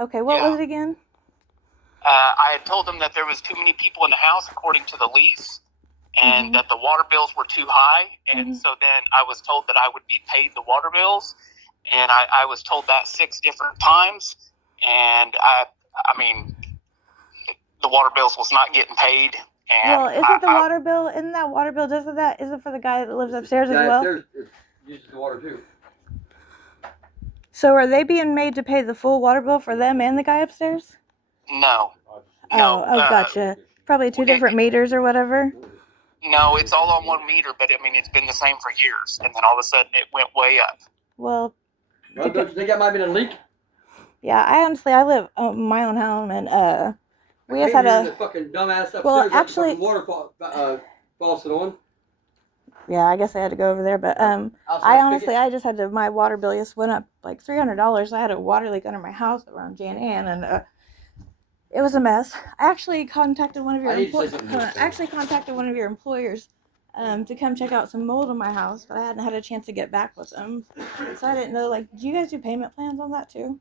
Okay, what was it again? I had told them that there was too many people in the house according to the lease, and that the water bills were too high. And so then I was told that I would be paid the water bills, and I was told that 6 different times. And I mean, the water bills was not getting paid. And well, isn't the water bill? Isn't that water bill just for that? Is it for the guy that lives upstairs as well? Upstairs uses the water too. So are they being made to pay the full water bill for them and the guy upstairs? No. Oh, gotcha. Probably 2 different meters or whatever. No, it's all on one meter, but I mean, it's been the same for years, and then all of a sudden it went way up. Well, don't you think that might have been a leak? Yeah, I live in my own home, and we just had a fucking dumbass upstairs. Well, actually, water faucet on. Yeah, I guess I had to go over there, but I just had to. My water bill just went up like $300. I had a water leak under my house around Jan Ann, and it was a mess. I actually contacted one of your employers to come check out some mold in my house, but I hadn't had a chance to get back with them, so I didn't know. Like, do you guys do payment plans on that too?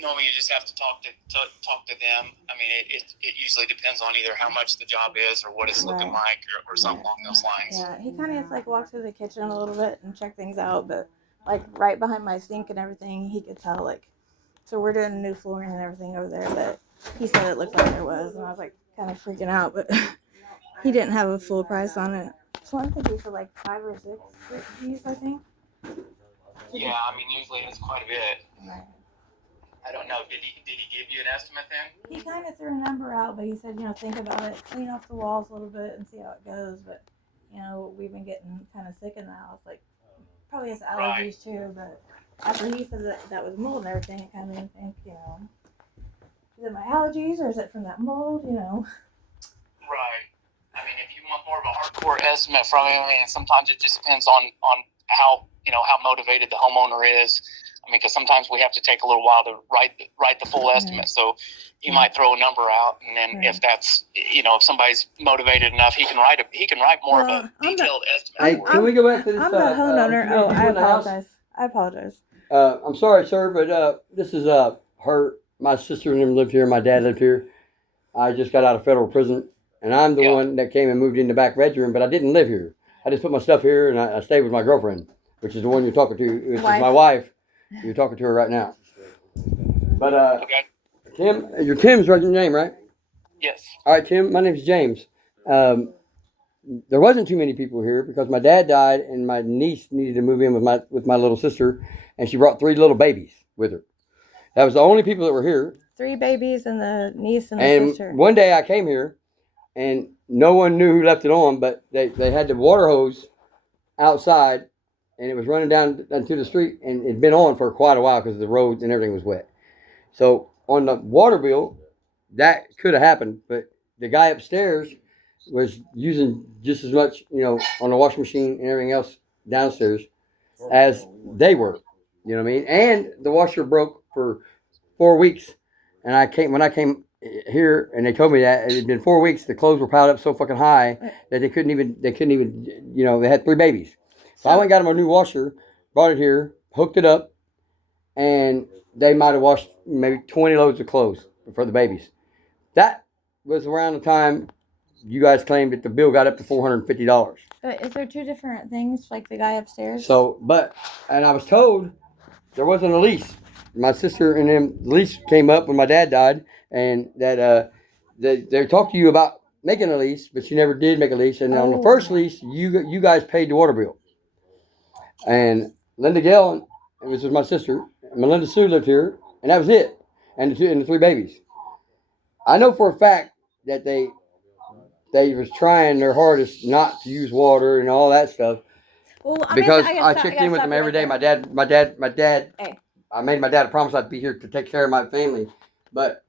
Normally you just have to talk to them. I mean, it usually depends on either how much the job is or what it's looking like or something along those lines. Yeah, he kind of just like walked through the kitchen a little bit and checked things out, but like right behind my sink and everything, he could tell like. So we're doing new flooring and everything over there, but he said it looked like there was, and I was like kind of freaking out, but he didn't have a full price on it. So I'm thinking for like 5 or 6 G's, I think. Yeah, I mean, usually it's quite a bit. Right. I don't know. Did he give you an estimate then? He kind of threw a number out, but he said, think about it, clean off the walls a little bit and see how it goes. But, we've been getting kind of sick in the house. Like, probably has allergies too, but after he said that was mold and everything, it kind of made me think, is it my allergies or is it from that mold, Right. I mean, if you want more of a hardcore estimate from him, and sometimes it just depends on how, how motivated the homeowner is. I mean, because sometimes we have to take a little while to write the full estimate. So he might throw a number out, and then if that's if somebody's motivated enough, he can write more of a detailed estimate. Hey, can we go back to this? I'm the homeowner. I apologize. I'm sorry, sir, but this is my sister and them lived here. My dad lived here. I just got out of federal prison, and I'm the one that came and moved in the back bedroom, but I didn't live here. I just put my stuff here, and I stayed with my girlfriend, which is the one you're talking to, which is my wife. You're talking to her right now. But Tim, Tim's your name, right? Yes. All right, Tim. My name's James. There wasn't too many people here because my dad died, and my niece needed to move in with my little sister, and she brought 3 little babies with her. That was the only people that were here. 3 babies and the niece and the sister. And one day I came here, and no one knew who left it on, but they had the water hose outside, and it was running down to the street, and it'd been on for quite a while because the roads and everything was wet. So on the water bill, that could have happened, but the guy upstairs was using just as much, on the washing machine and everything else downstairs as they were. You know what I mean? And the washer broke for 4 weeks, and when I came here, and they told me that it had been 4 weeks. The clothes were piled up so fucking high that they couldn't even. They had 3 babies. So I went and got them a new washer, brought it here, hooked it up, and they might have washed maybe 20 loads of clothes for the babies. That was around the time you guys claimed that the bill got up to $450. But is there 2 different things, like the guy upstairs? So, and I was told there wasn't a lease. My sister and them, the lease came up when my dad died, and that they talked to you about making a lease, but you never did make a lease. And on the first lease, you guys paid the water bill. And Linda Gale, which was my sister, and Melinda Sue lived here, and that was it. And the 3 babies. I know for a fact that they was trying their hardest not to use water and all that stuff. Well, because I checked in with them every day. My dad. Hey. I made my dad a promise I'd be here to take care of my family, but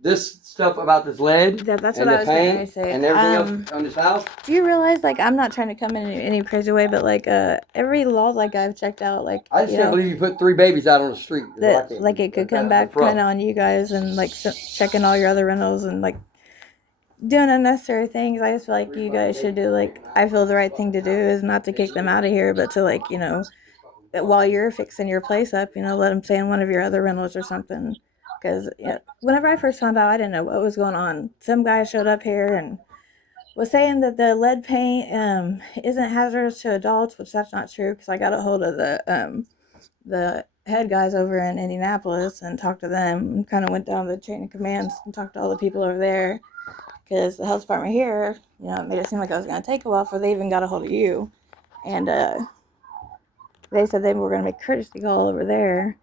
this stuff about this lead that's and what the I was paint going to say. And everything else on this house. Do you realize, like, I'm not trying to come in any crazy way, but like every law like I've checked out, like I just can't believe you put 3 babies out on the street. That like it could come back kind of on you guys, and like checking all your other rentals and like doing unnecessary things. I just feel like you guys should do, like, I feel the right thing to do is not to kick them out of here, but to, like, while you're fixing your place up, let them stay in one of your other rentals or something. Because whenever I first found out, I didn't know what was going on. Some guy showed up here and was saying that the lead paint isn't hazardous to adults, which that's not true. Because I got a hold of the head guys over in Indianapolis and talked to them, and kind of went down the chain of commands and talked to all the people over there. Because the health department here, it made it seem like it was going to take a while before they even got a hold of you. And they said they were going to make courtesy call over there.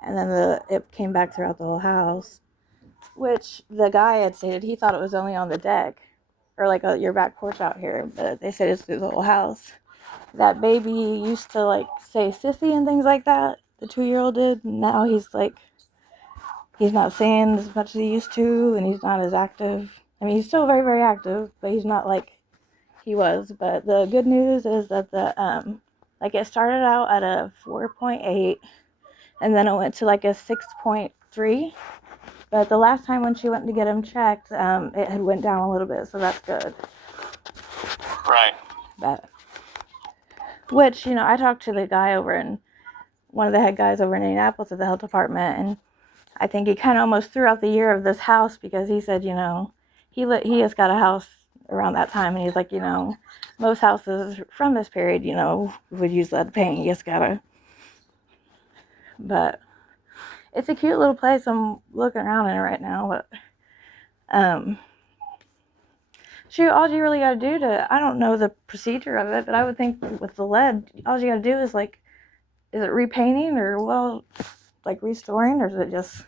And then it came back throughout the whole house, which the guy had stated he thought it was only on the deck or like your back porch out here, but they said it's through the whole house. That baby used to like say sissy and things like that. The 2-year-old did. Now he's not saying as much as he used to, and he's not as active. I mean, he's still very, very active, but he's not like he was. But the good news is that it started out at a 4.8, and then it went to like a 6.3. But the last time when she went to get him checked, it had went down a little bit, so that's good. Right. Which, I talked to the guy one of the head guys over in Indianapolis at the health department, and I think he kind of almost threw out the year of this house because he said, he has got a house around that time, and he's like, most houses from this period, would use lead paint. You just gotta. But it's a cute little place. I'm looking around in it right now, but shoot, all you really gotta do I don't know the procedure of it, but I would think with the lead, all you gotta do is is it repainting or restoring, or is it just?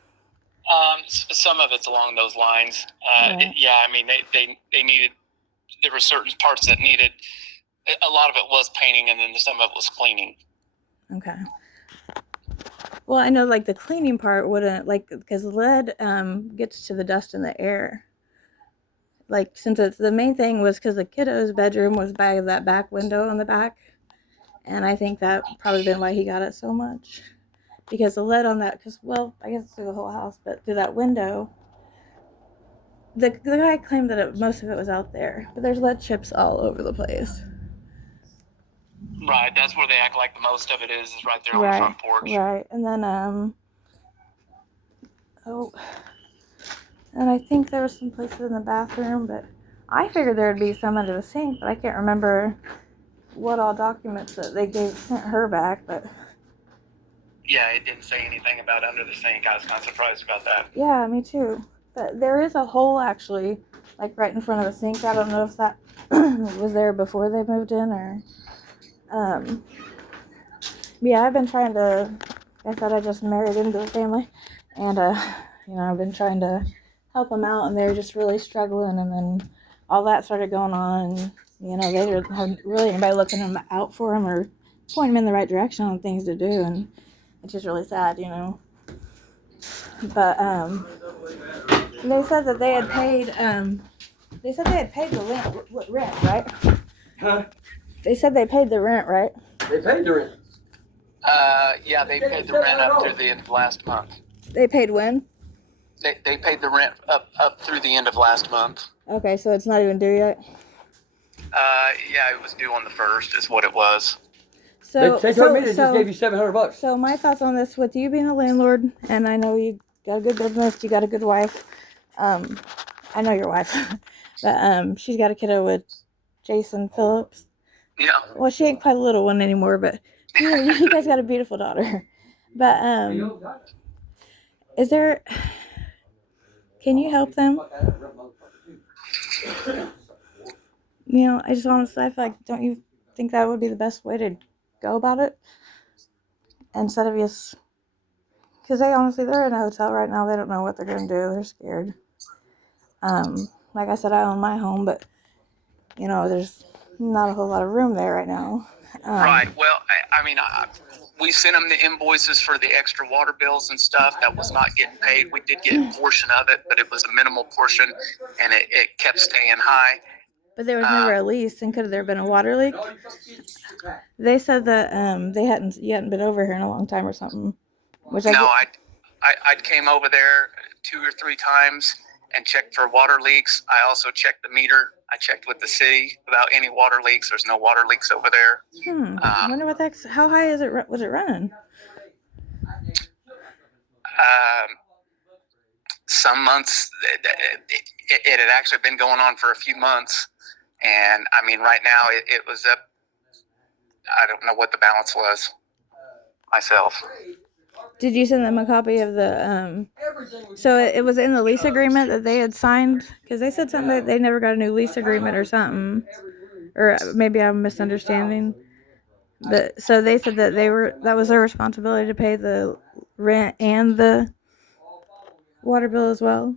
Some of it's along those lines. Right. I mean, they needed. There were certain parts that needed. A lot of it was painting, and then some of it was cleaning. Okay. Well, I know the cleaning part wouldn't because lead gets to the dust in the air. Since the main thing was because the kiddo's bedroom was by that back window on the back, and I think that probably been why he got it so much. Because the lead on that, I guess it's through the whole house, but through that window, the guy claimed that most of it was out there, but there's lead chips all over the place. Right, that's where they act like the most of it is right there on the front porch. Right, and then, and I think there was some places in the bathroom, but I figured there would be some under the sink, but I can't remember what all documents that they sent her back, but... Yeah, it didn't say anything about under the sink. I was kind of surprised about that. Yeah, me too. But there is a hole, actually, right in front of the sink. I don't know if that was there before they moved in, or... Yeah, I've been trying to... I said I just married into the family, and, I've been trying to help them out, and they're just really struggling, and then all that started going on, and, they didn't really anybody looking them out for them or pointing them in the right direction on things to do, and it's just really sad, But, they said that they had paid, the rent, right? Huh? They said they paid the rent, right? They paid the rent. Yeah, they paid the rent up through the end of last month. They paid when? They paid the rent up through the end of last month. Okay, so it's not even due yet? Yeah, it was due on the 1st is what it was. So They told me they just gave you $700. So my thoughts on this, with you being a landlord, and I know you got a good business, you got a good wife. I know your wife, but she's got a kiddo with Jason Phillips. Yeah. Well, she ain't quite a little one anymore, but you guys got a beautiful daughter. But can you help them? I just honestly, I feel like, don't you think that would be the best way to go about it? Instead of just, because they're in a hotel right now. They don't know what they're going to do. They're scared. Like I said, I own my home, but, there's not a whole lot of room there right now. Right. Well, we sent them the invoices for the extra water bills and stuff that was not getting paid. We did get a portion of it, but it was a minimal portion, and it kept staying high. But there was never a lease, and could there have been a water leak? They said that you hadn't been over here in a long time or something. I came over there 2 or 3 times, and checked for water leaks. I also checked the meter. I checked with the city about any water leaks. There's no water leaks over there. I wonder what that's. How high is it? Was it running? Some months it had actually been going on for a few months, and I mean, right now it was up. I don't know what the balance was myself. Did you send them a copy of the? So it was in the lease agreement that they had signed, because they said something that they never got a new lease agreement or something, or maybe I'm misunderstanding. But so they said that that was their responsibility to pay the rent and the water bill as well.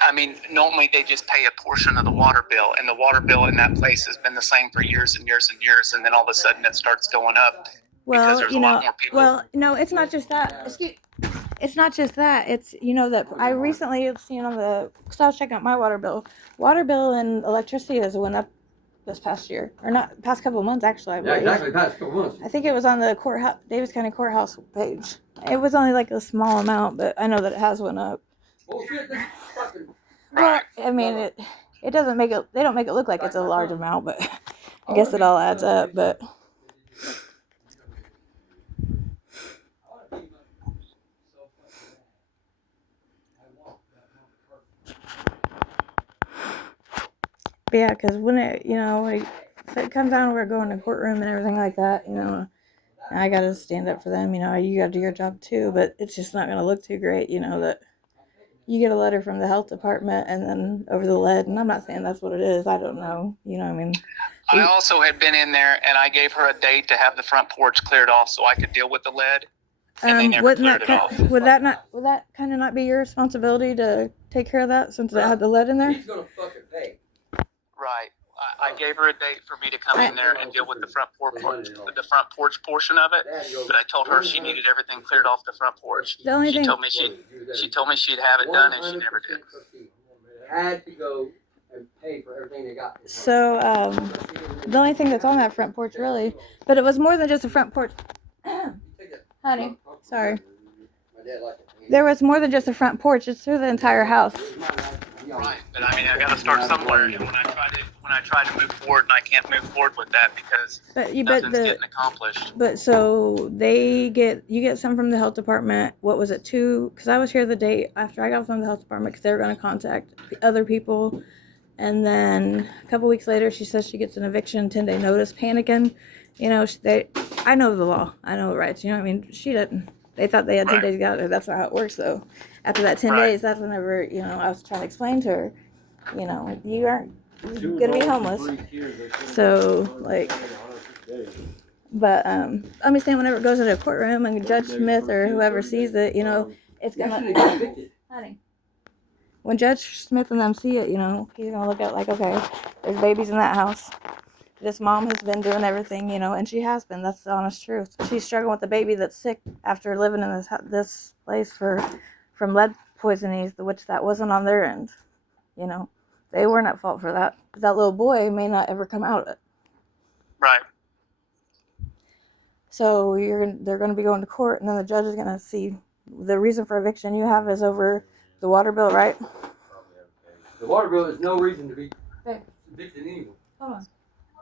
I mean, normally they just pay a portion of the water bill, and the water bill in that place has been the same for years and years and years, and then all of a sudden it starts going up because there's a lot more people. Well, no, it's not just that. It's not just that. It's, that I recently have seen because I was checking out my water bill. Water bill and electricity has went up this past year, or not, past couple of months actually. I believe. Yeah, exactly. Past couple months. I think it was on the Davis County Courthouse page. It was only like a small amount, but I know that it has went up. Bullshit. This fucking. Well, I mean, it doesn't make it. They don't make it look like it's a large amount, but I guess it all adds up. But yeah, because when if it comes down, we're going to courtroom and everything like that. I got to stand up for them. You got to do your job too, but it's just not going to look too great. That you get a letter from the health department and then over the lead, and I'm not saying that's what it is. I don't know. I mean. I also had been in there, and I gave her a date to have the front porch cleared off so I could deal with the lead. And they never cleared it off. Would that kind of not be your responsibility to take care of that since it had the lead in there? He's gonna fucking pay. Right. I gave her a date for me to come in there and deal with the front porch portion of it, but I told her she needed everything cleared off the front porch. The only She thing told me she'd have it done, and she never did. Had to go and pay for everything they got. So the only thing that's on that front porch really, but it was more than just a front porch. Honey, sorry. There was more than just a front porch. It's through the entire house. Right, but I mean, I got to start somewhere. And when I try to move forward, and I can't move forward with that because nothing's getting accomplished. But so you get some from the health department. What was it, 2? Because I was here the day after I got from the health department because they were going to contact other people. And then a couple weeks later, she says she gets an eviction 10-day notice, panicking. I know the law. I know the rights. What I mean? She didn't. They thought they had 10 days to get out there. That's not how it works, though. After that 10 days, that's whenever, I was trying to explain to her, you aren't going to be homeless. So, but I'm just saying whenever it goes into a courtroom and Judge Smith or whoever sees it, it's going to, honey, when Judge Smith and them see it, he's going to look at okay, there's babies in that house. This mom has been doing everything, and she has been. That's the honest truth. She's struggling with the baby that's sick after living in this place from lead poisoning, which that wasn't on their end. They weren't at fault for that. That little boy may not ever come out of it. Right. So they're going to be going to court, and then the judge is going to see the reason for eviction you have is over the water bill, right? The water bill is no reason to be evicting anyone. Hold on.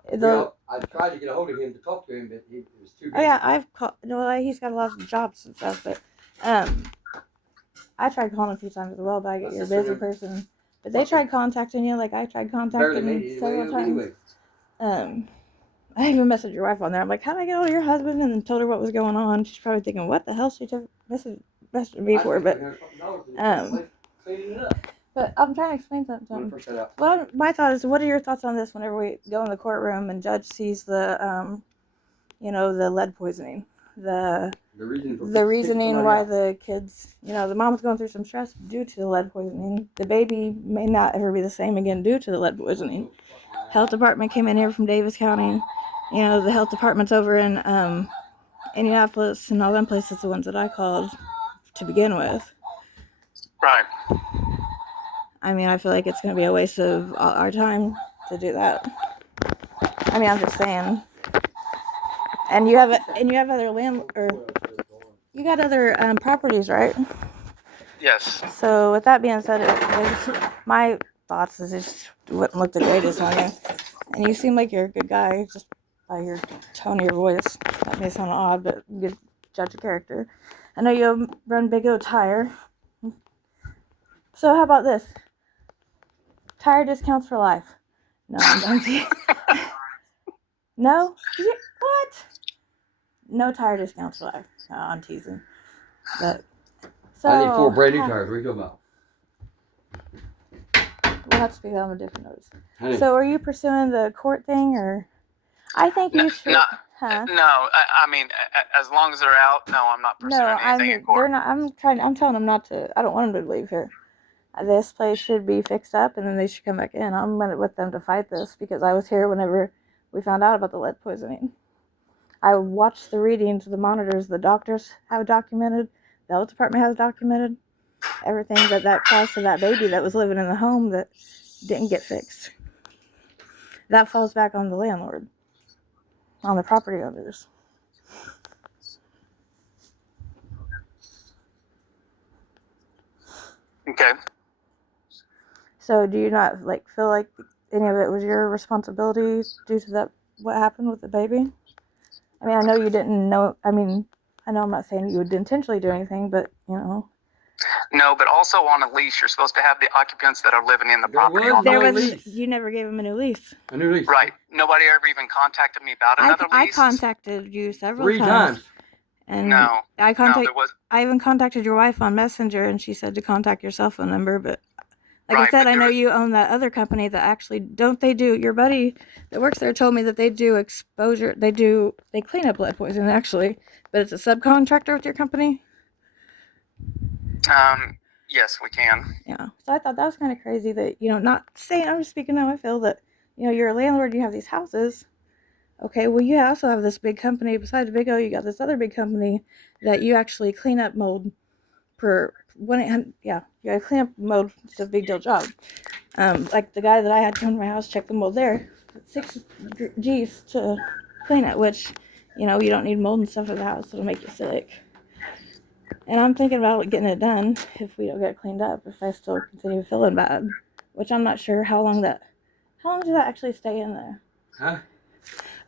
I tried to get a hold of him to talk to him, but it was too busy. Oh yeah, I've called. He's got a lot of jobs and stuff, but I tried calling a few times as well, but you're a busy person. But they tried contacting you, like I tried contacting you several times. I even messaged your wife on there. I'm like, how did I get hold of your husband? And then told her what was going on. She's probably thinking, what the hell she took messaged me for? But But I'm trying to explain something to him. Well, my thought is, what are your thoughts on this whenever we go in the courtroom and judge sees the, the lead poisoning? The reasoning why the kids, the mom's going through some stress due to the lead poisoning. The baby may not ever be the same again due to the lead poisoning. Health department came in here from Davis County. The health department's over in Indianapolis and all them places, the ones that I called to begin with. Right. I mean, I feel like it's going to be a waste of our time to do that. I mean, I'm just saying. And you have other you got other properties, right? Yes. So with that being said, my thoughts is it just wouldn't look the greatest on you. And you seem like you're a good guy just by your tone of your voice. That may sound odd, but good judge of character. I know you run Big O Tire. So how about this? Tire discounts for life. No, I'm No? What? No tire discounts for life. No, I'm teasing. But so I need 4 brand new tires. What are you talking about? We'll have to speak on a different notice. Honey, So are you pursuing the court thing, or I think you should? No, Huh? no. I mean, as long as they're out, no, I'm not pursuing No, anything in court. they're not. I'm telling them not to. I don't want them to leave here. This place should be fixed up, and then they should come back in. I'm with them to fight this because I was here whenever we found out about the lead poisoning. I watched the readings, the monitors, the doctors have documented, the health department has documented everything that caused to that baby that was living in the home that didn't get fixed. That falls back on the landlord, on the property owners. Okay. So do you not feel like any of it was your responsibility due to that what happened with the baby? I mean, I know you didn't know. I mean, I know I'm not saying you would intentionally do anything, but you know. No, but also on a lease, you're supposed to have the occupants that are living in the property. No lease. You never gave him a new lease. A new lease. Right. Nobody ever even contacted me about another I lease. contacted you several 3 times. And No. I there was. I even contacted your wife on Messenger, and she said to contact your cell phone number. But like Right, I said, but I know there- you own that other company that actually don't they do. Your buddy that works there told me that they do exposure. They clean up lead poisoning actually, but it's a subcontractor with your company. Yes, we can. Yeah. So I thought that was kind of crazy that not saying I'm just speaking how I feel that you're a landlord. You have these houses. Okay, well, you also have this big company. Besides Big O, you got this other big company that you actually clean up mold per 1-800. Yeah, you gotta clean up mold. It's a big deal job. Like the guy that I had come to my house, check the mold there. 6 G's to clean it, which, you don't need mold and stuff in the house. It'll make you sick. And I'm thinking about getting it done if we don't get it cleaned up, if I still continue feeling bad. Which I'm not sure how long does that actually stay in there? Huh?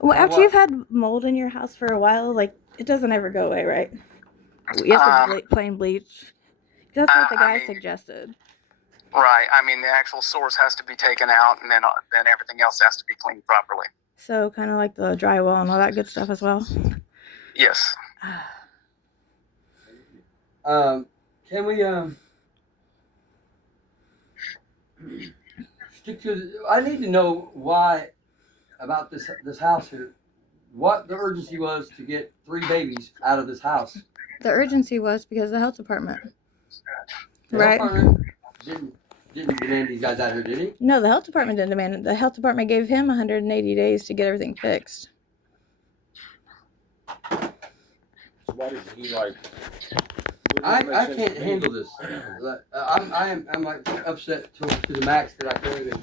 Well, How after what? you've had mold in your house for a while, it doesn't ever go away, right? You have to plain bleach. That's what the guy suggested. Right. I mean, the actual source has to be taken out, and then everything else has to be cleaned properly. So kind of like the drywall and all that good stuff as well. Yes. Can we stick to? I need to know why about this house here. What the urgency was to get 3 babies out of this house. The urgency was because of the health department. The Right. health department didn't demand these guys out here, did he? No, the health department didn't demand it. The health department gave him 180 days to get everything fixed. Why did he like? I can't handle this. I'm like upset to the max that I can't even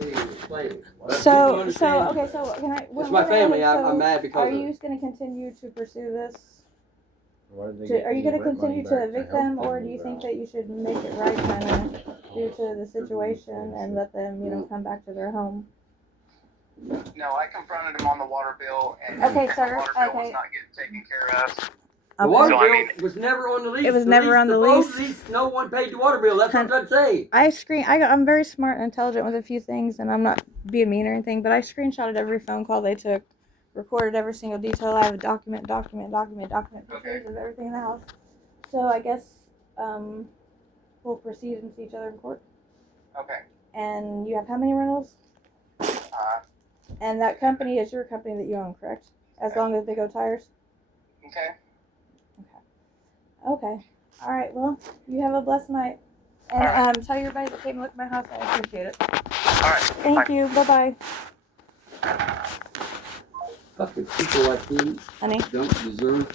explain it. So can I? It's my family. I'm mad because Are of you it. going to continue to pursue this? Are Are you going to continue to evict them, or do you think that you should make it right, kind of, due to the situation, and let them, come back to their home? No, I confronted him on the water bill, and Okay, the sir, water bill okay. was not getting taken care of. The water So, I bill mean- was never on the lease. It was never on the boat lease. No one paid the water bill. That's what I'm trying to say. I'm very smart and intelligent with a few things, and I'm not being mean or anything, but I screenshotted every phone call they took, recorded every single detail. I have a document pictures of everything in the house. So I guess we'll proceed and see each other in court. Okay. And you have how many rentals? And that company is your company that you own, correct? As long as they go tires? Okay. Okay. All right. Well, you have a blessed night. And All right. tell everybody that came to look at my house. I appreciate it. All right. Thank you. Bye-bye. Fucking people like you Honey. don't deserve